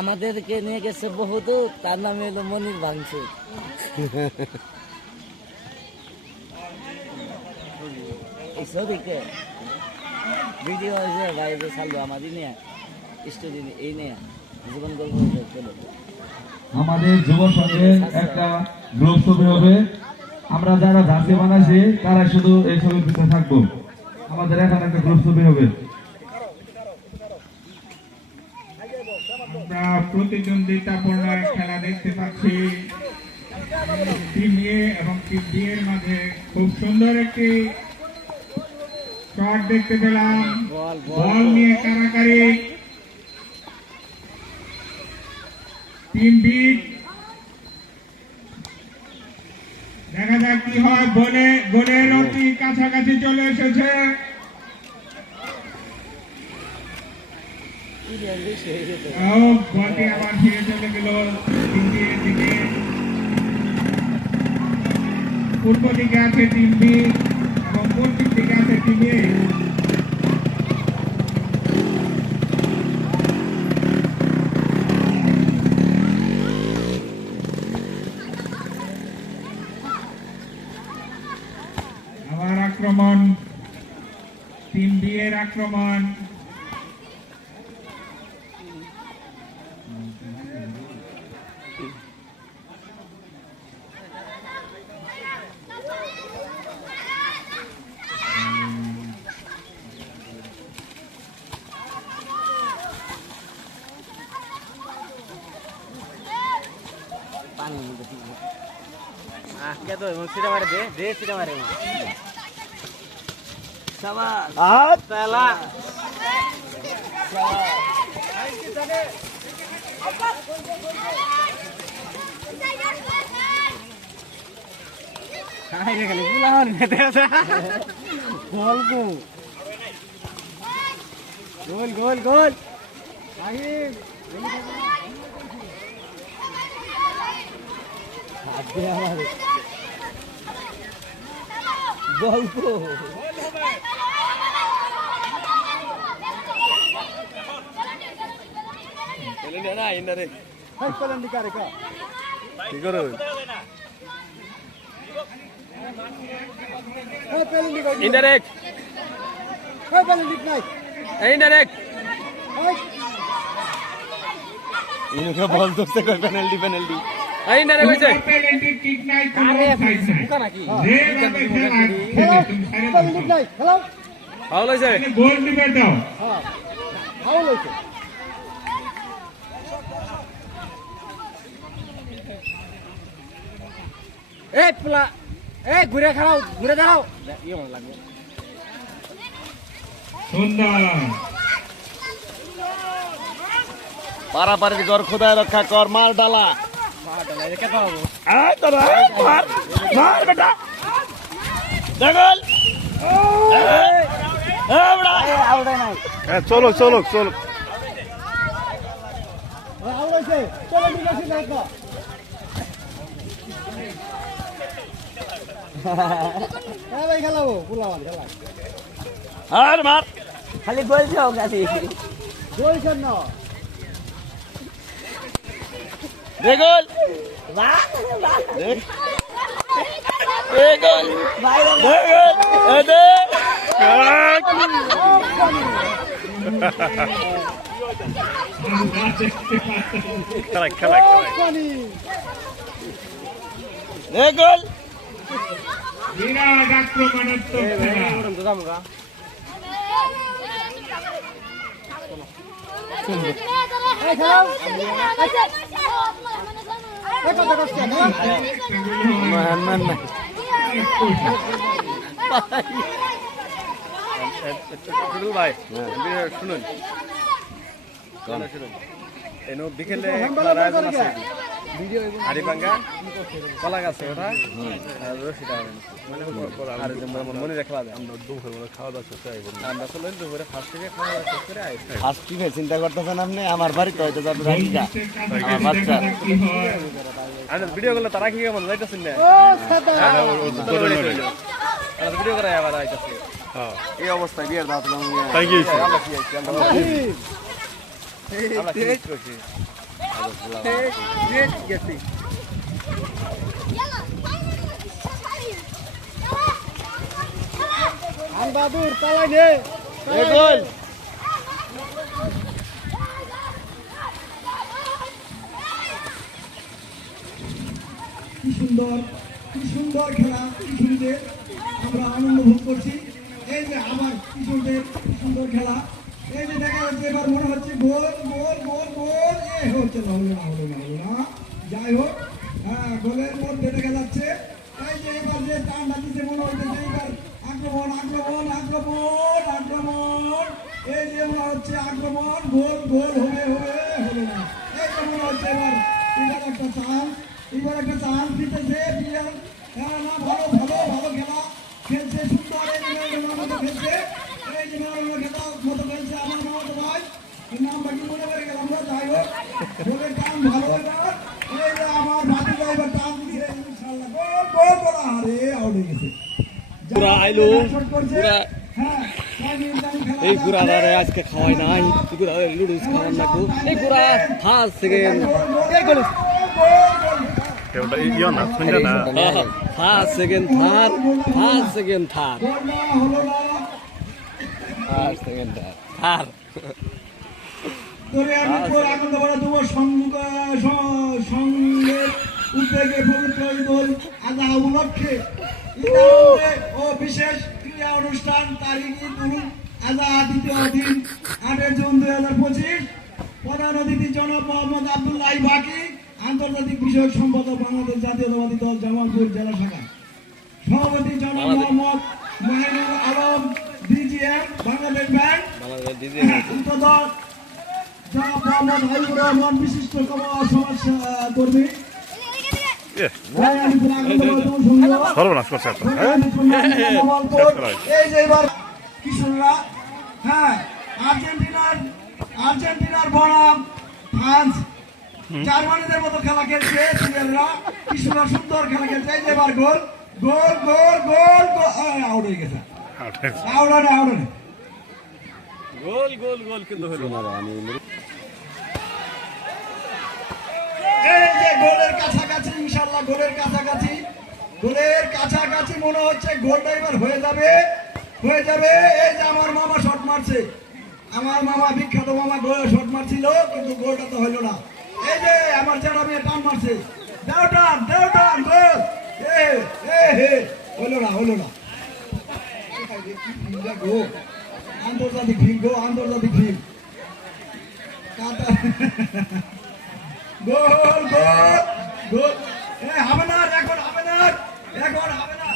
আমাদেরকে নিয়ে গেছে বহুত তার নাম হলো মনির ভাঙছে ভিডিও হয়েছে ভাই যে চালু আমারই নিয়ে স্টোরি এই নিয়ে, জীবন গল্প আমাদের যুব সংঘের একটা গ্রুপ ছবি হবে। আমরা যারা ঝাঁসি বানাইছি তারা শুধু এই ছবির পিছনে থাকব। আমাদের এখন একটা গ্রুপ ছবি হবে আমরা প্রতিদ্বন্দ্বিতাপূর্ণ খেলা দেখতে পাচ্ছি। টিম এ এবং টিম বি এর মাঝে খুব সুন্দর একটি শট দেখতে পেলাম। বল নিয়ে কারাকারি টিম বি। দেখা যাক কি হয়। বলে গোলের অতি কাছাকাছি চলে এসেছে বেশি হয়ে যেত ও বলটি আবার ফিরে চলে গেল টিম দিকে পূর্ব দিকে আছে বি এবং পশ্চিম দিকে আছে এ আবার আক্রমণ টিম বি এর আক্রমণ পানি মধ্যে Ah, কে তো এবং সিটা মারে দে দে সিটা মারে এবং সাবাস আত তালা কাই রে খালি বুলাওন মেতে আছে গোল গোল গোল হাত দিয়ে আমার গল্প। কা করো? ইনডাইরেক্ট। ইনডাইরেক্ট। ইনুকে বল ধরতে কই পেনাল্টি পেনাল্টি। হইছে কিক নাই কোনো অফসাইড নাই। বুকা নাকি? যেভাবে খেলা খেলে? হ্যালো ফাউল হইছে গোল দিবে দাও। হ্যাঁ হাও লইছে এই পোলা এই ঘুরে খাও ঘুরে দাঁড়াও। ইয়ে লাগবে। সুন্দর। পারাপারির ঘর খোদায় রক্ষা কর মার ডালা। মার মার মার বেটা নাই চলো চলো চলো আউড়াইছে চলো ঠিক আছে দেখো হ্যাঁ ভাই খেলাবো পুলাওয়ান খেলা আর মার খালি বলছো খালি বলছেন না দেখল দেখল দেখল এদে খেলা খেলা খেলা এই ভাই শুনুন শুনুন বিকেলে আয়োজন আছে। হাড়িভাঙ্গা কলা গাছে ওটা আর রশিটা আর মনে রাখা আমরা দুপুরে খাওয়া দাওয়া শেষ করে আমরা চলেন দুপুরে ফার্স্ট থেকে খাওয়া দাওয়া শেষ করে আইস ফার্স্ট টিমে চিন্তা করতেছেন আপনি আমার বাড়িতে হয়তো যাবে রাখিকা আমার বাচ্চা কি হয় আর ভিডিও গুলো তারা কি কেমন যাইতেছেন না ভিডিও করে আবার আইতাছে এই অবস্থায় বিয়ের দাওয়াত তাই কি? আমরা কি আমরা আমরা কি করছি কি সুন্দর কি সুন্দর খেলা কিশোরীদের। আমরা আনন্দ ভোগ করছি। এই যে আবার কিশোরদের সুন্দর খেলা। এই যে দেখা যাচ্ছে এবার মনে হচ্ছে গোল গোল গোল গোল এ, হচ্ছে না, হলো না হলো না হলো না। যাই হোক হ্যাঁ গোলের মধ্যে দেখা যাচ্ছে এই যে এবার যে টানটা দিতে মনে হচ্ছে যে এবার আক্রমণ আক্রমণ আক্রমণ আক্রমণ। এই যে মনে হচ্ছে আক্রমণ, গোল গোল, হবে হবে হলো না। এই যে মনে হচ্ছে এবার এবার একটা চান্স এবার একটা চান্স দিতেছে প্লেয়ার হ্যাঁ না, ভালো ভালো ভালো খেলা। খেলছে সুন্দর, এই খেলছে। এই যে মেরুদণ্ডের খেলা মতো খেলছে আমার মতো ভাই নাম বাকি মনে করে গেলাম না যাই হোক। গোলের টান ভালো এবার এই যে আমার ভাতি এবার টান দিছে ইনশাআল্লাহ। গোল গোল গোল। আরে আউট হয়ে গেছে। পুরা আইলো, পুরা হ্যাঁ এই গুড়া দাঁড়ে আজকে খাওয়াই নাই। গুড়া লুডুস খাওয়ান নাকু। এই গুড়া ফার্স্ট সেকেন্ড না শুনছে না? First second third first second third first second third third করে আমি আনন্দ করা দেবো সঙ্গের উদ্যোগে পবিত্র ঈদুল আজহা উপলক্ষে ও বিশেষ ক্রীড়া অনুষ্ঠান তারিখ ঈদুল আজহা দ্বিতীয় দিন আটই জুন দুই হাজার পঁচিশ। প্রধান অতিথি জনাব মোহাম্মদ আবদুল্লাহ বাকি আন্তর্জাতিক বিষয়ক সম্পাদক বাংলাদেশ জাতীয়তাবাদী দল জামালপুর জেলা শাখা। সভাপতি জনাব Mohammad Mahinur Alam DGM Bangladesh bank Bangladesh DJ উত্তর জনাব মোহাম্মদ হাবিবুর রহমান বিশিষ্ট সমাজ কর্মী আমি সর্বনাশ করছে হ্যাঁ? আমি কিশোররা হ্যাঁ আর্জেন্টিনার আর্জেন্টিনার বনাম ফ্রান্স জার্মানিদের মতো খেলা খেলছে প্লেয়াররা কিশোররা সুন্দর খেলা খেলছে। এই যে এবার গোল গোল গোল গোল গোল আউট হয়ে গেছে। আউট হয়ে আউট হয়ে গোল গোল গোল কিন্তু হলো এই গোলের কাছাকাছি ইনশাল্লাহ গোলের কাছাকাছি। গোলের কাছাকাছি মনে হচ্ছে গোলটা এবার হয়ে যাবে হয়ে যাবে। এই যে আমার মামা শট মারছে। আমার মামা, বিখ্যাত মামা গোলে শট মারছিল, কিন্তু গোলটা তো হলো না। এই যে আমার চেনা মেয়ে টান মারছে। দাও দাও টান, গোল। এ হে হলো না হলো না। গো, আন্তর্জাতিক ফিল্ম গো, আন্তর্জাতিক ফিল্ম কাতার গোল গোল গোল হবে না এখন হবে না এখন হবে না